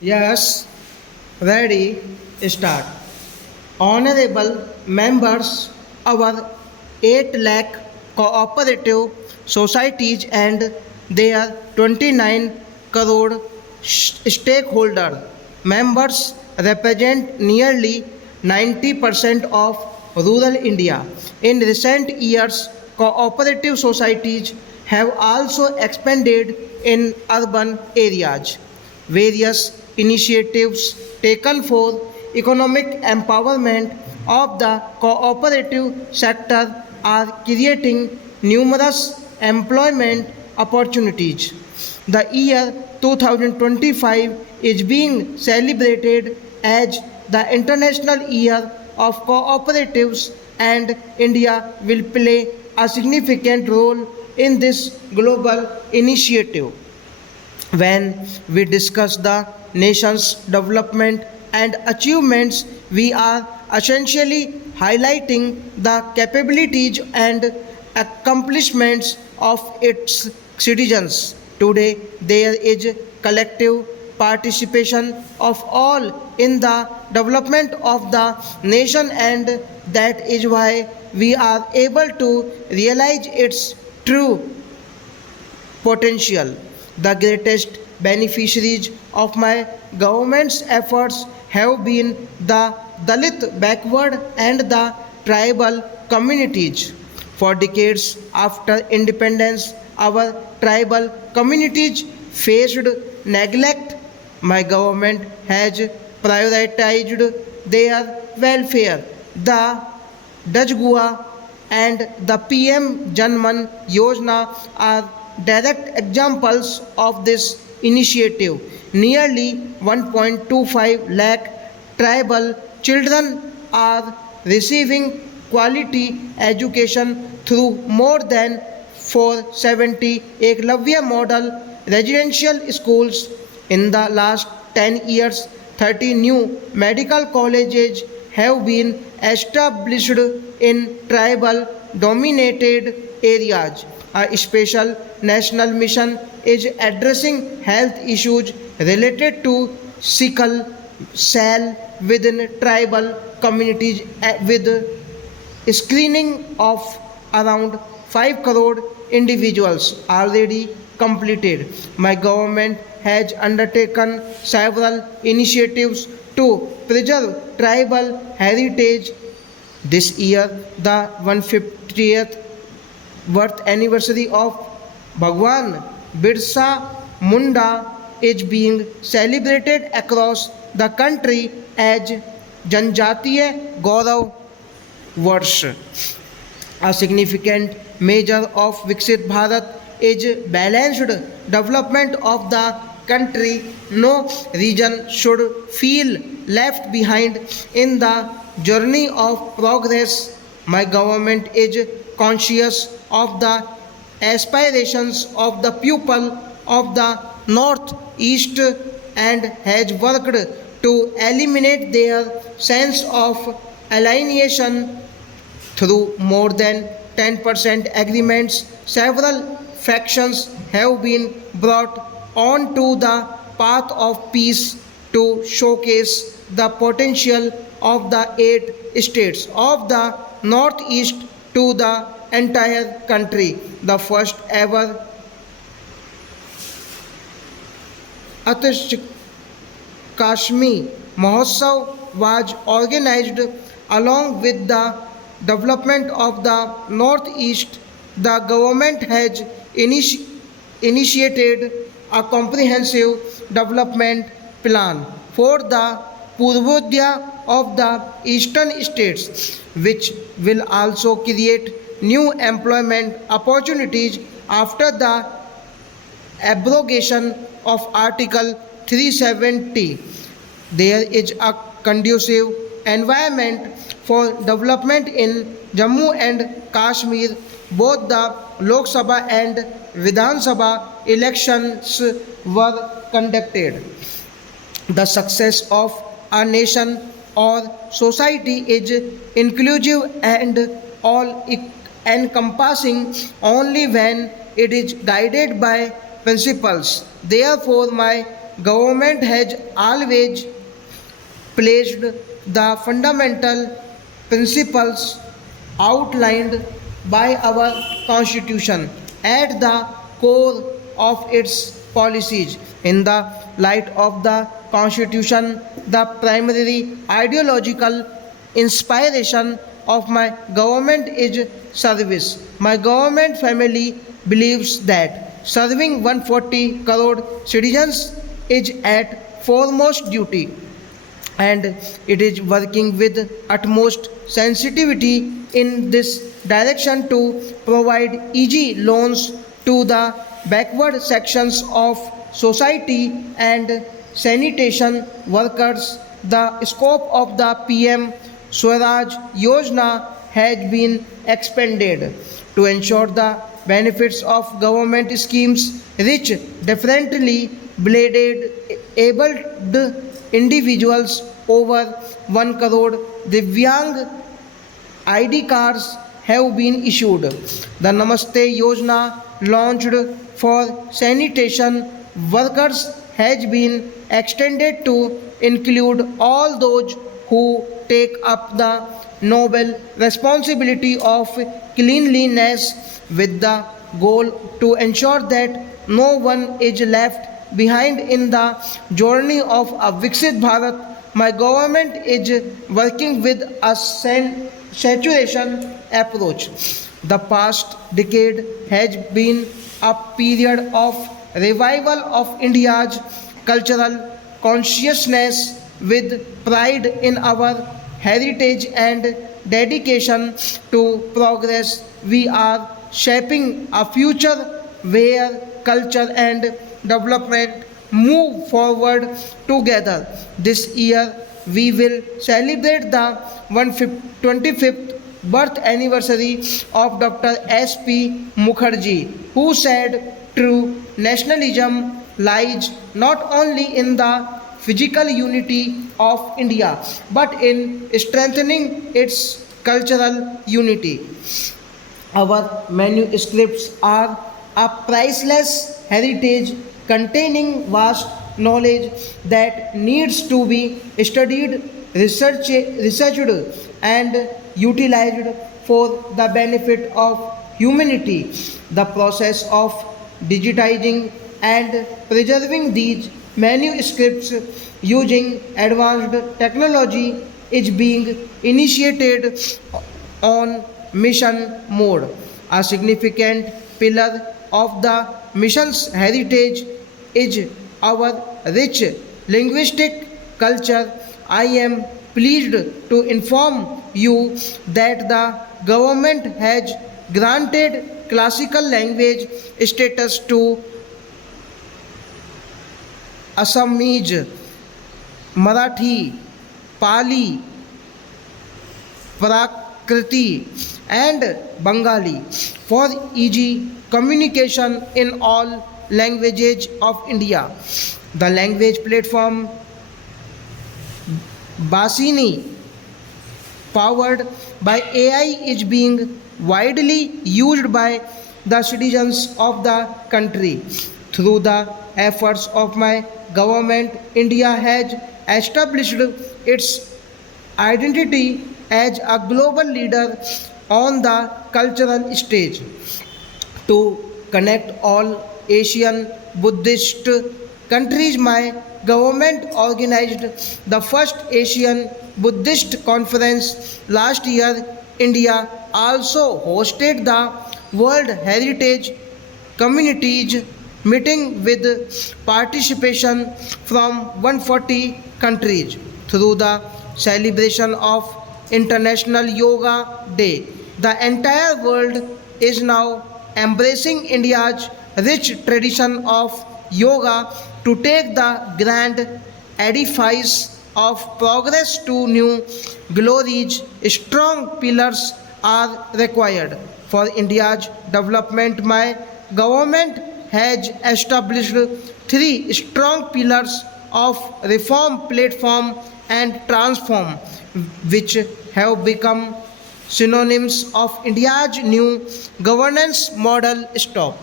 Yes, ready, start. Honorable members, our 8 lakh cooperative societies and their 29 crore stakeholder members represent nearly 90% of rural India. In recent years, cooperative societies have also expanded in urban areas. Various initiatives taken for economic empowerment of the cooperative sector are creating numerous employment opportunities. The year 2025 is being celebrated as the International Year of Cooperatives, and India will play a significant role in this global initiative. When we discuss the nation's development and achievements, we are essentially highlighting the capabilities and accomplishments of its citizens. Today, there is collective participation of all in the development of the nation, and that is why we are able to realize its true potential. The greatest beneficiaries of my government's efforts have been the Dalit backward and the tribal communities. For decades after independence, our tribal communities faced neglect. My government has prioritized their welfare. The Dajgua and the PM Janman Yojana are direct examples of this initiative. Nearly 1.25 lakh tribal children are receiving quality education through more than 470 Eklavya model residential schools. In the last 10 years, 30 new medical colleges have been established in tribal dominated areas. A special national mission is addressing health issues related to sickle cell within tribal communities with screening of around 5 crore individuals already completed. My government has undertaken several initiatives to preserve tribal heritage. This year, the 150th birth anniversary of Bhagwan Birsa Munda is being celebrated across the country as Janjatiya Gaurav Varsh. A significant measure of Viksit Bharat is balanced development of the country. No region should feel left behind in the journey of progress. My government is conscious of the aspirations of the people of the Northeast and has worked to eliminate their sense of alienation through more than 10% agreements. Several factions have been brought onto the path of peace to showcase the potential of the 8 states of the Northeast to the entire country. The first ever Atish Kashmir Mahotsav was organized along with the development of the Northeast. The government has initiated a comprehensive development plan for the Purvodya of the eastern states, which will also create new employment opportunities after the abrogation of Article 370. There is a conducive environment for development in Jammu and Kashmir. Both the Lok Sabha and Vidhan Sabha elections were conducted. The success of a nation or society is inclusive and all encompassing only when it is guided by principles. Therefore, my government has always placed the fundamental principles outlined by our Constitution at the core of its policies. In the light of the Constitution, the primary ideological inspiration of my government is service. My government family believes that serving 140 crore citizens is at foremost duty, and it is working with utmost sensitivity in this direction to provide easy loans to the backward sections of society and sanitation workers. The scope of the PM Swaraj Yojana has been expanded to ensure the benefits of government schemes reach differently bladed abled individuals. Over 1 crore Divyang ID cards have been issued. The Namaste Yojana, launched for sanitation workers, has been extended to include all those who take up the noble responsibility of cleanliness, with the goal to ensure that no one is left behind in the journey of a Viksit Bharat. My government is working with a saturation approach. The past decade has been a period of revival of India's cultural consciousness. With pride in our heritage and dedication to progress, we are shaping a future where culture and development move forward together. This year, we will celebrate the 125th birth anniversary of Dr. S.P. Mukherjee, who said true nationalism lies not only in the physical unity of India but in strengthening its cultural unity. Our manuscripts are a priceless heritage containing vast knowledge that needs to be studied, researched, and utilized for the benefit of humanity. The process of digitizing and preserving these manuscripts using advanced technology is being initiated on mission mode. A significant pillar of the mission's heritage is our rich linguistic culture. I am pleased to inform you that the government has granted classical language status to Assamese, Marathi, Pali, Prakriti, and Bengali for easy communication in all languages of India. The language platform Basini, powered by AI, is being widely used by the citizens of the country. Through the efforts of my government, India has established its identity as a global leader on the cultural stage. To connect all Asian Buddhist countries, my government organized the first Asian Buddhist conference last year. India also hosted the World Heritage Communities meeting with participation from 140 countries. Through the celebration of International Yoga Day, the entire world is now embracing India's rich tradition of yoga to take the grand edifice of progress to new glories. Strong pillars are required for India's development. My government has established three strong pillars of reform, platform, and transform, which have become synonyms of India's new governance model. Stop.